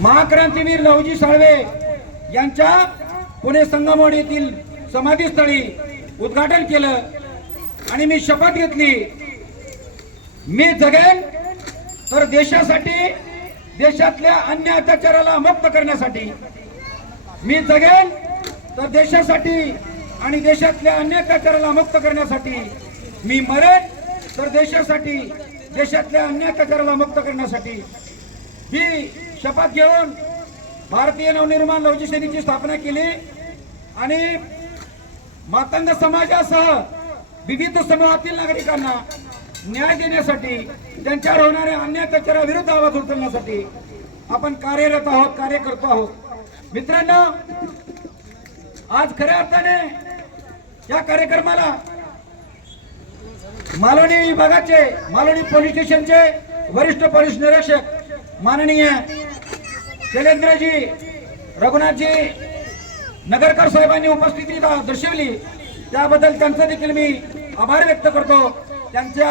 महाक्रांतीवीर लवजी साळवे यांच्या पुणे संगमवड येथील समाधीस्थळी उद्घाटन केलं. आणि मी शपथ घेतली. मी जगेन तर देशासाठी देशातल्या अन्य अत्याचाराला मुक्त करण्यासाठी. मी जगेन तर देशासाठी आणि देशातल्या अन्य अत्याचाराला मुक्त करण्यासाठी. मी मरेन तर देशासाठी देशातल्या अन्य अत्याचाराला मुक्त करण्यासाठी. ही शपथ घेऊन भारतीय नवनिर्माण लवची सेनेची स्थापना केली आणि मातंग समाजासह विविध समूहातील नागरिकांना न्याय देण्यासाठी त्यांच्यावर होणाऱ्या अन्य विरुद्ध आवाज उचलण्यासाठी आपण कार्यरत आहोत कार्य करतो आहोत. मित्रांनो आज खऱ्या अर्थाने या कार्यक्रमाला मालवणी विभागाचे मालवणी पोलीस स्टेशनचे वरिष्ठ पोलीस निरीक्षक माननीय शैलेंद्रजी रघुनाथजी नगरकर साहेबांनी उपस्थिती दर्शवली. त्याबद्दल त्यांचं देखील मी आभार व्यक्त करतो. त्यांच्या